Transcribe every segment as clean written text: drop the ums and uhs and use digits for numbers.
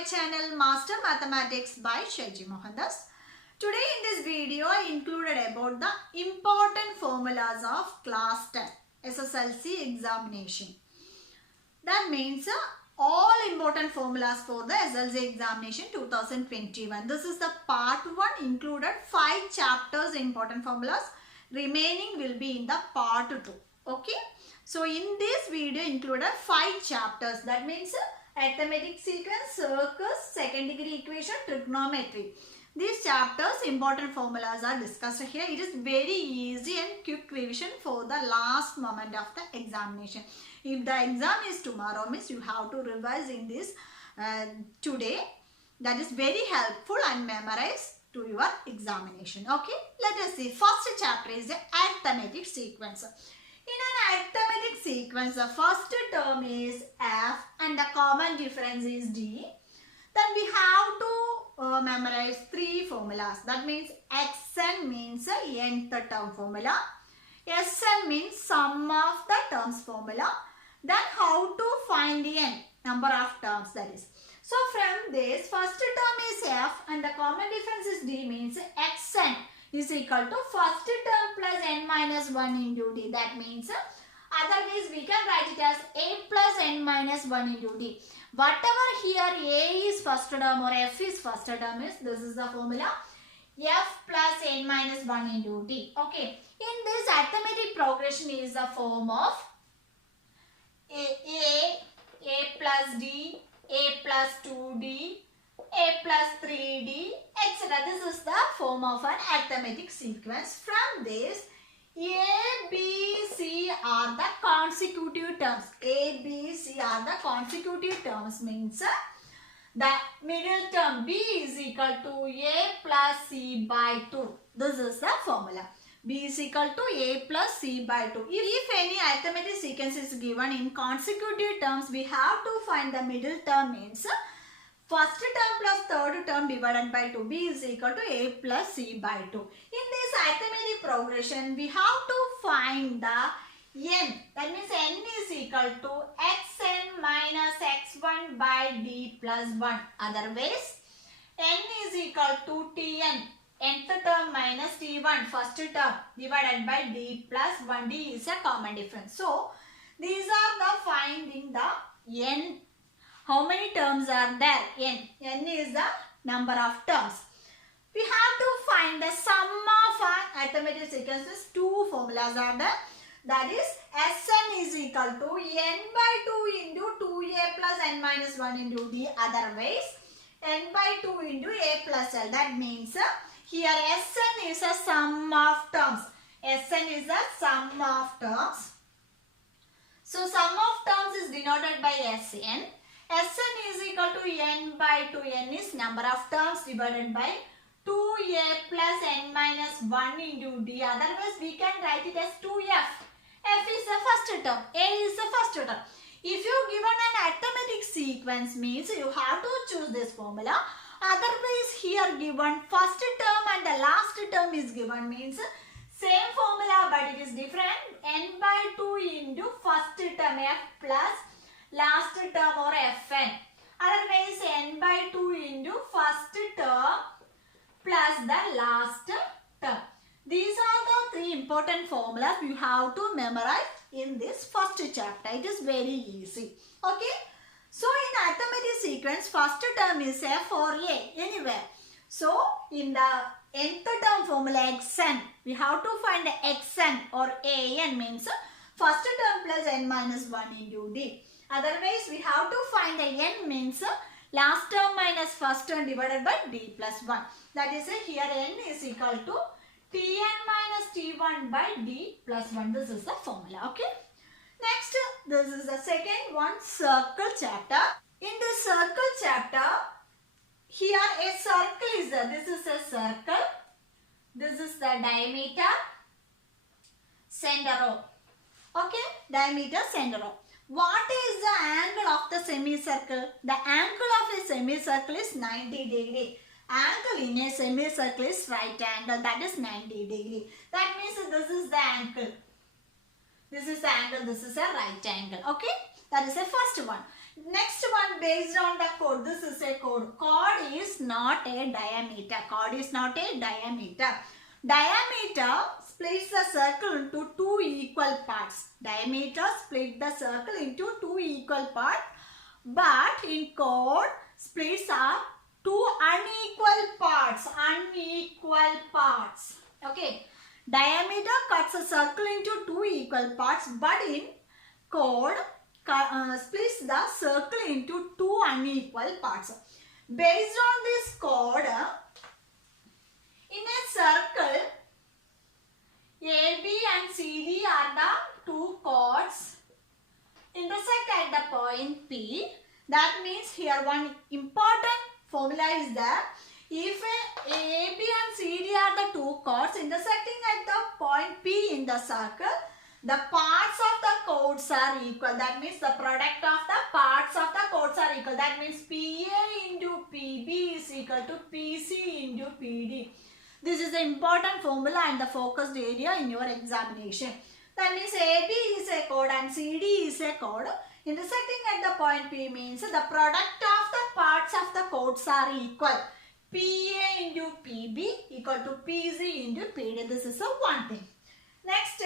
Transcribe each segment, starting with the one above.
my channel Master Mathematics by Shaiji Mohandas. Today in this video I included about the important formulas of class 10 SSLC examination. That means all important formulas for the SSLC examination 2021. This is the part 1 included 5 chapters important formulas. Remaining will be in the part 2. Okay. So in this video included 5 chapters. That means Arithmetic Sequence, Circus, second degree equation, Trigonometry. These chapters important formulas are discussed here. It is very easy and quick revision for the last moment of the examination. If the exam is tomorrow, means you have to revise in this today. That is very helpful and memorize to your examination. Okay, let us see. First chapter is the Arithmetic Sequence. In an arithmetic sequence, the first term is F and the common difference is D. Then we have to memorize 3 formulas. That means Xn means nth term formula. Sn means sum of the terms formula. Then how to find n, number of terms, that is. So from this, first term is F and the common difference is D, means Xn is equal to first term plus n minus 1 into D. That means otherwise we can write it as a plus n minus 1 into D. Whatever here a is first term or f is first term is, this is the formula f plus n minus 1 into D. Okay. In this arithmetic progression is the form of a plus d, a plus 2d, a plus 3d, etc. This is the form of an arithmetic sequence. From this, A, B, C are the consecutive terms. A, B, C are the consecutive terms, means the middle term B is equal to A plus C by 2. This is the formula. B is equal to A plus C by 2. If any arithmetic sequence is given in consecutive terms, we have to find the middle term, means first term plus third term divided by 2. B is equal to A plus C by 2. In this arithmetic progression, we have to find the n. That means n is equal to xn minus x1 by d plus 1. Otherwise, n is equal to tn, nth term minus t1, first term divided by d plus 1. D is a common difference. So, these are the finding the n. How many terms are there? N. N is the number of terms. We have to find the sum of an arithmetic sequences. 2 formulas are there. That is Sn is equal to n by 2 into 2a plus n minus 1 into d. Otherwise, n by 2 into a plus l. That means here Sn is a sum of terms. Sn is the sum of terms. So, sum of terms is denoted by Sn. Sn is equal to n by 2. N is number of terms divided by 2a plus n minus 1 into d. Otherwise, we can write it as 2f. F is the first term. A is the first term. If you given an arithmetic sequence, means you have to choose this formula. Otherwise, here given first term and the last term is given, means same formula but it is different. N by 2 into first term f plus last term or fn. Otherwise, n by 2 into first term plus the last term. These are the 3 important formulas you have to memorize in this first chapter. It is very easy. Okay. So, in arithmetic sequence, first term is f or a, anywhere. So, in the nth term formula xn, we have to find the xn or an, means first term plus n minus 1 into d. Otherwise, we have to find the n, means last term minus first term divided by d plus 1. That is here n is equal to tn minus t1 by d plus 1. This is the formula. Okay. Next, this is the second one, circle chapter. In the circle chapter, here a circle is there. This is a circle. This is the diameter, center O. Okay. Diameter, center O. What is the angle of the semicircle? The angle of a semicircle is 90 degree. Angle in a semicircle is right angle, that is 90 degree. That means this is the angle. This is the angle, this is a right angle. Okay. That is the first one. Next one, based on the chord. This is a chord. Chord is not a diameter. Chord is not a diameter. Diameter splits the circle into two equal parts. Diameter split the circle into two equal parts. But in chord, splits are two unequal parts. Unequal parts. Okay. Diameter cuts a circle into two equal parts. But in chord, splits the circle into two unequal parts. Based on this chord, in a circle, AB and CD are the two chords intersect at the point P. That means here one important formula is that if AB and CD are the two chords intersecting at the point P in the circle, the parts of the chords are equal. That means the product of the parts of the chords are equal. That means PA into PB is equal to PC into PD. This is the important formula and the focused area in your examination. That means AB is a chord and CD is a chord. Intersecting at the point P means the product of the parts of the chords are equal. PA into PB equal to PC into PD. This is one thing. Next,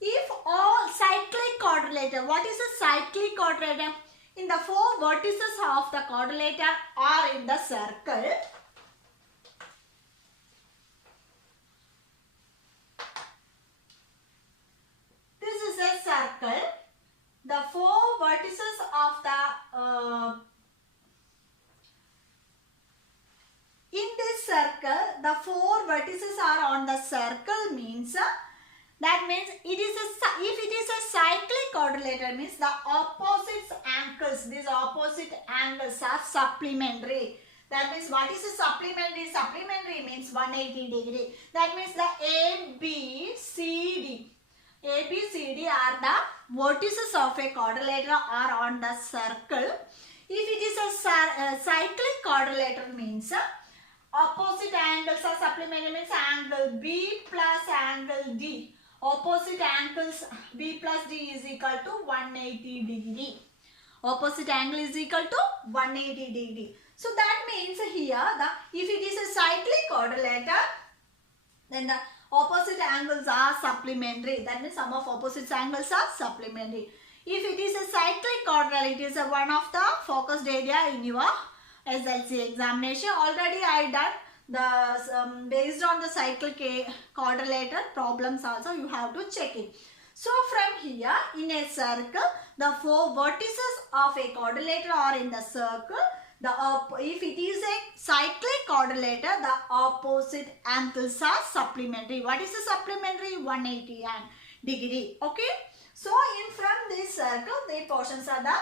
if all cyclic quadrilateral, what is a cyclic quadrilateral? In the four vertices of the quadrilateral are in the circle. This is a circle. The four vertices of the in this circle, the four vertices are on the circle means that means it is if it is a cyclic quadrilateral means the opposite angles, these opposite angles are supplementary. That means what is a supplementary? Supplementary means 180 degree. That means the ABCD are the vertices of a quadrilateral are on the circle. If it is a cyclic quadrilateral means opposite angles are supplementary means angle B plus angle D. Opposite angles B plus D is equal to 180 degree. Opposite angle is equal to 180 degree. So that means here if it is a cyclic quadrilateral, then the opposite angles are supplementary. That means sum of opposite angles are supplementary. If it is a cyclic quadrilateral, it is one of the focused area in your SLC examination. Already I done the based on the cyclic quadrilateral problems also you have to check it. So from here in a circle, the four vertices of a quadrilateral are in the circle. If it is a cyclic quadrilateral, the opposite angles are supplementary. What is the supplementary? 180 degree. Okay. So from this circle, the portions are the,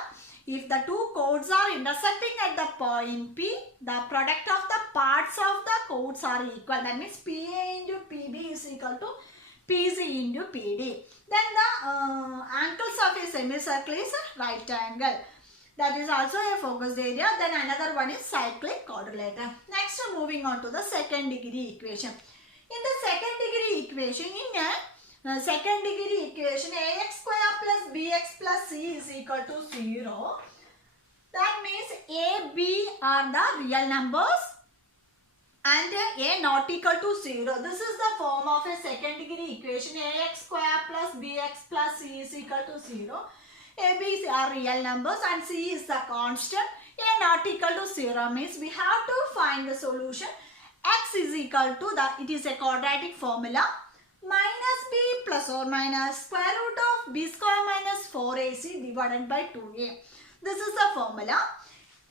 if the two chords are intersecting at the point P, the product of the parts of the chords are equal. That means PA into PB is equal to PC into PD. Then the angles of a semicircle is a right angle. That is also a focused area. Then another one is cyclic quadrilateral. Next, moving on to the second degree equation. In the second degree equation, second degree equation, ax square plus bx plus c is equal to 0. That means a, b are the real numbers and a not equal to 0. This is the form of a second degree equation. Ax square plus bx plus c is equal to 0. A, b are real numbers and c is the constant. A not equal to 0 means we have to find the solution. X is equal to it is a quadratic formula. Minus b plus or minus square root of b square minus 4ac divided by 2a. This is the formula.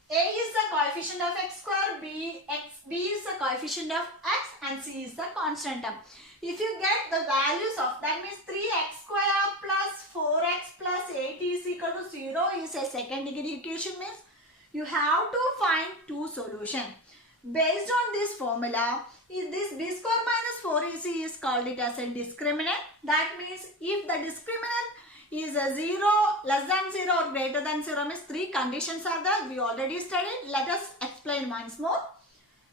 A is the coefficient of x square, b is the coefficient of x and c is the constant term. If you get the values of, that means 3x square plus 4x plus 8 is equal to 0 is a second degree equation means you have to find two solutions. Based on this formula, this b square minus 4ac is called it as a discriminant. That means if the discriminant is a 0, less than 0 or greater than 0 means three conditions are there. We already studied. Let us explain once more.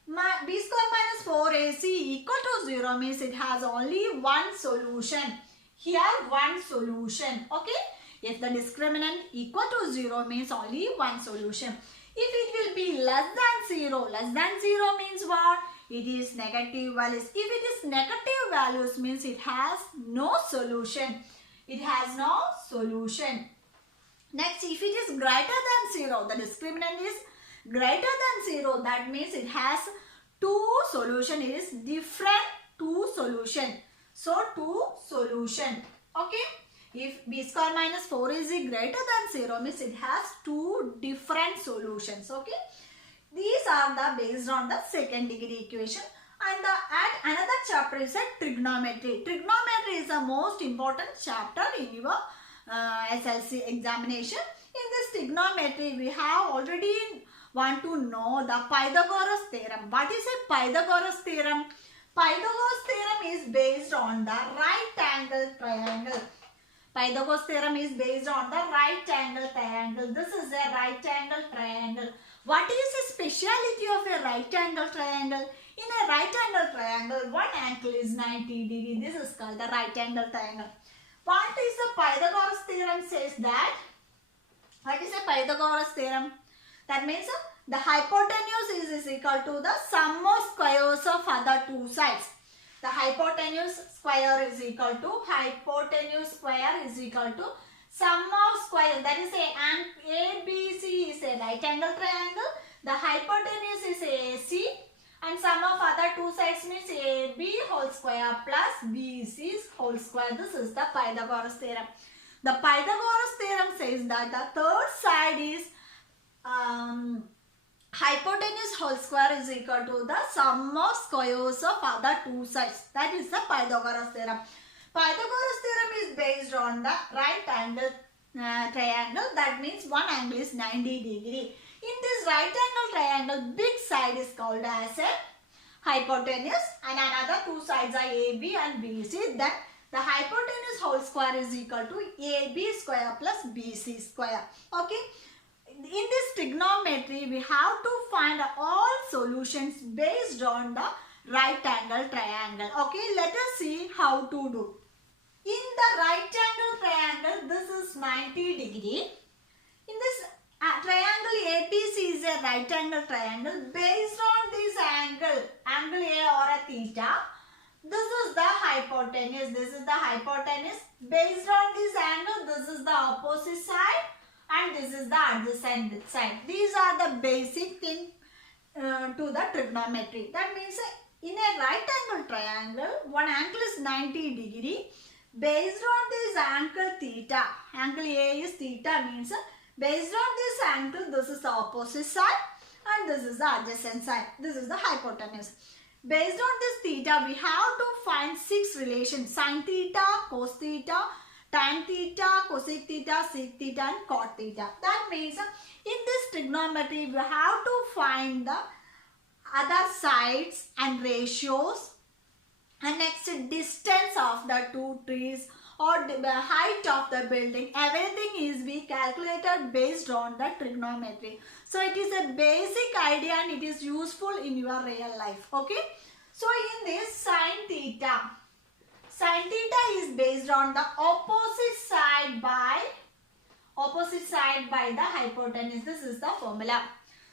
B square minus 4ac equal to 0 means it has only one solution. Here one solution. Okay. If the discriminant equal to 0 means only one solution. If it will be less than 0 means what? It is negative values. If it is negative values means it has no solution. It has no solution. Next, if it is greater than 0, the discriminant is greater than 0, that means it has two solution. It is different two solution. So, two solution. Okay. If b square minus 4 is greater than 0 means it has two different solutions. Okay. These are the based on the second degree equation. And another chapter is a trigonometry. Trigonometry is the most important chapter in your SLC examination. In this trigonometry, we have already want to know the Pythagoras theorem. What is a Pythagoras theorem? Pythagoras theorem is based on the right angle triangle. Pythagoras theorem is based on the right angle triangle. This is a right angle triangle. What is the speciality of a right angle triangle? In a right angle triangle, one angle is 90 degree. This is called the right angle triangle. What is the Pythagoras theorem says that? What is a Pythagoras theorem? That means the hypotenuse is equal to the sum of squares of other two sides. The hypotenuse square is equal to sum of squares. That is ABC is a right angle triangle. The hypotenuse is AC and sum of other two sides means AB whole square plus BC whole square. This is the Pythagoras theorem. The Pythagoras theorem says that the third side is hypotenuse whole square is equal to the sum of squares of other two sides. That is the Pythagoras theorem. Pythagoras theorem is based on the right angle triangle. That means one angle is 90 degree. In this right angle triangle, big side is called as a hypotenuse and another two sides are AB and BC. Then the hypotenuse whole square is equal to AB square plus BC square. Okay. In this trigonometry, we have to find all solutions based on the right angle triangle. Okay, let us see how to do. In the right angle triangle, this is 90 degree. In this triangle APC is a right angle triangle. Based on this angle A or a theta, this is the hypotenuse. Based on this angle, this is the opposite side. And this is the adjacent side. These are the basic thing to the trigonometry. That means in a right angle triangle, one angle is 90 degree. Based on this angle theta, angle A is theta means based on this angle, this is the opposite side and this is the adjacent side. This is the hypotenuse. Based on this theta, we have to find 6 relations: sin theta, cos theta, tan theta, cosec theta, sec theta and cot theta. That means in this trigonometry, we have to find the other sides and ratios and next distance of the two trees or the height of the building. Everything is be calculated based on the trigonometry. So it is a basic idea and it is useful in your real life. Okay. So in this sin theta is based on the opposite side by the hypotenuse. This is the formula.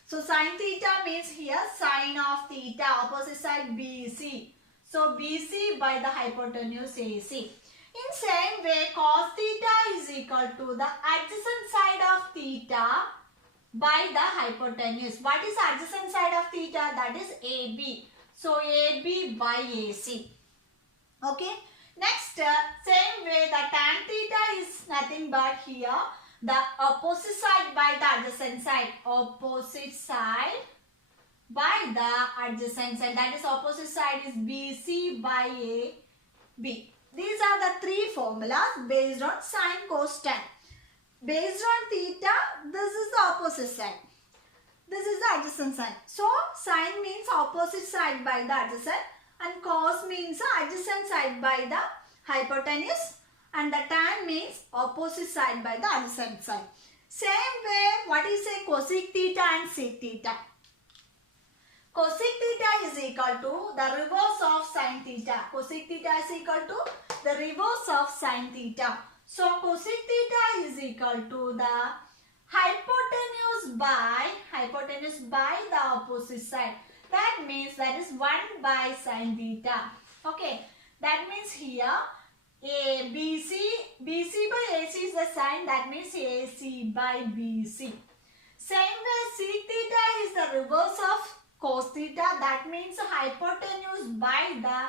So sin theta means here sin of theta, opposite side BC. So BC by the hypotenuse AC. In same way, cos theta is equal to the adjacent side of theta by the hypotenuse. What is adjacent side of theta? That is AB. So AB by AC. Okay. Next, same way the tan theta is nothing but here the opposite side by the adjacent side. Opposite side by the adjacent side. That is opposite side is BC by AB. These are the 3 formulas based on sin, cos, tan. Based on theta, this is the opposite side. This is the adjacent side. So, sin means opposite side by the adjacent and cos means adjacent side by the hypotenuse and the tan means opposite side by the adjacent side. Same way, what is a cosec theta and sec theta? Cosec theta is equal to the reverse of sin theta. Cosec theta is equal to the reverse of sin theta. So cosec theta is equal to the hypotenuse by the opposite side. That means that is 1 by sin theta. Okay. That means here BC by AC is the sine. That means AC by BC. Same way sec theta is the reverse of cos theta. That means hypotenuse by the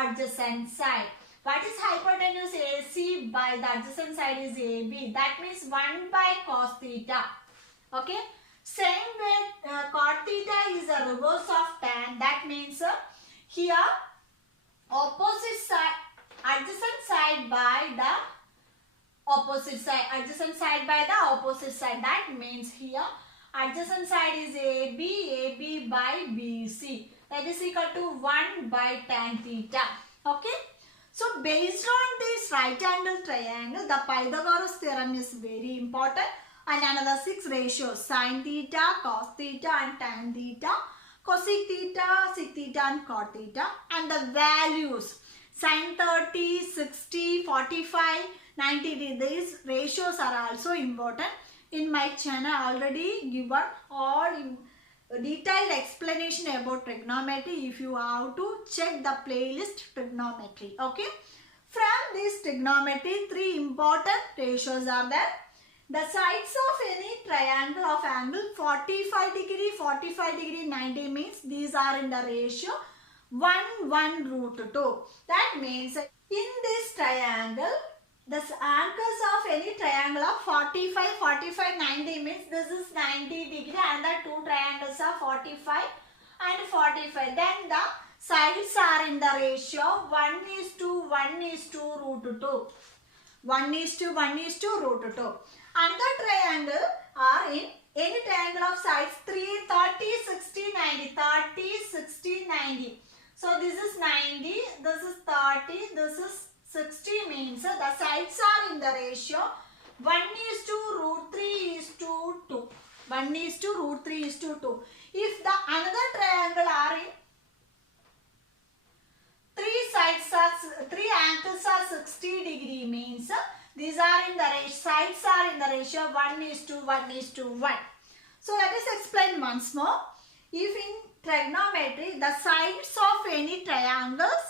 adjacent side. What is hypotenuse? AC by the adjacent side is AB. That means 1 by cos theta. Okay. Same way cot theta is the reverse of tan. That means here opposite side, adjacent side by the opposite side. Adjacent side by the opposite side. That means here adjacent side is AB by BC. That is equal to 1 by tan theta. Okay. So based on this right angle triangle, the Pythagoras theorem is very important. And another 6 ratios: sin theta, cos theta and tan theta, cosec theta, sec theta and cot theta. And the values sin 30, 60, 45, 90. These ratios are also important. In my channel already given all detailed explanation about trigonometry. If you have to check the playlist trigonometry. Okay. From this trigonometry, 3 important ratios are there. The sides of any triangle of angle 45 degree, 45 degree, 90 means these are in the ratio 1 root 2. That means in this triangle, the angles of any triangle of 45, 45, 90 means this is 90 degree and the 2 triangles are 45 and 45. Then the sides are in the ratio 1:1:2 root 2. 1:1:2 root 2. Another triangle are in any triangle of sides 3, 30, 60, 90. 30, 60, 90. So this is 90, this is 30, this is 60 means the sides are in the ratio 1:3:2. 1:3:2. If the another triangle are in 3 angles are 60 degree means these are in the ratio, sides are in the ratio 1:1:1. So let us explain once more. If in trigonometry the sides of any triangles,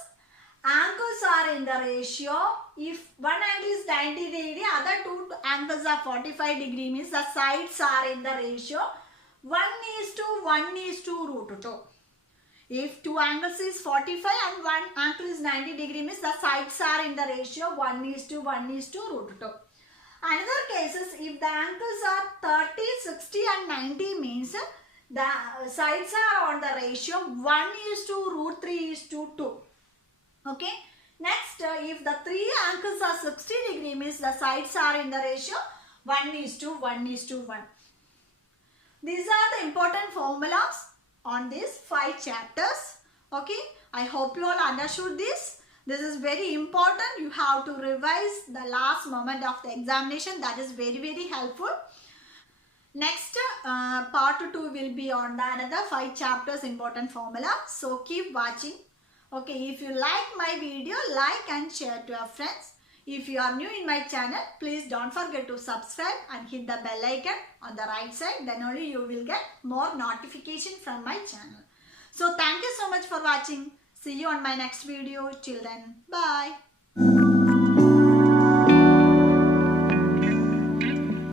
angles are in the ratio, if one angle is 90 degree, other 2 angles are 45 degree means the sides are in the ratio 1:1:2 root 2. If 2 angles is 45 and 1 angle is 90 degree means the sides are in the ratio 1:1:2 root 2. Another cases, if the angles are 30, 60 and 90 means the sides are on the ratio 1:3:2. Okay. Next, if the 3 angles are 60 degree means the sides are in the ratio 1:1:1. These are the important formulas on these 5 chapters. Okay. I hope you all understood this. This is very important. You have to revise the last moment of the examination. That is very, very helpful. Next, part 2 will be on the another 5 chapters important formula. So keep watching. Okay, if you like my video, like and share to your friends. If you are new in my channel, please don't forget to subscribe and hit the bell icon on the right side. Then only you will get more notification from my channel. So thank you so much for watching. See you on my next video. Till then, bye.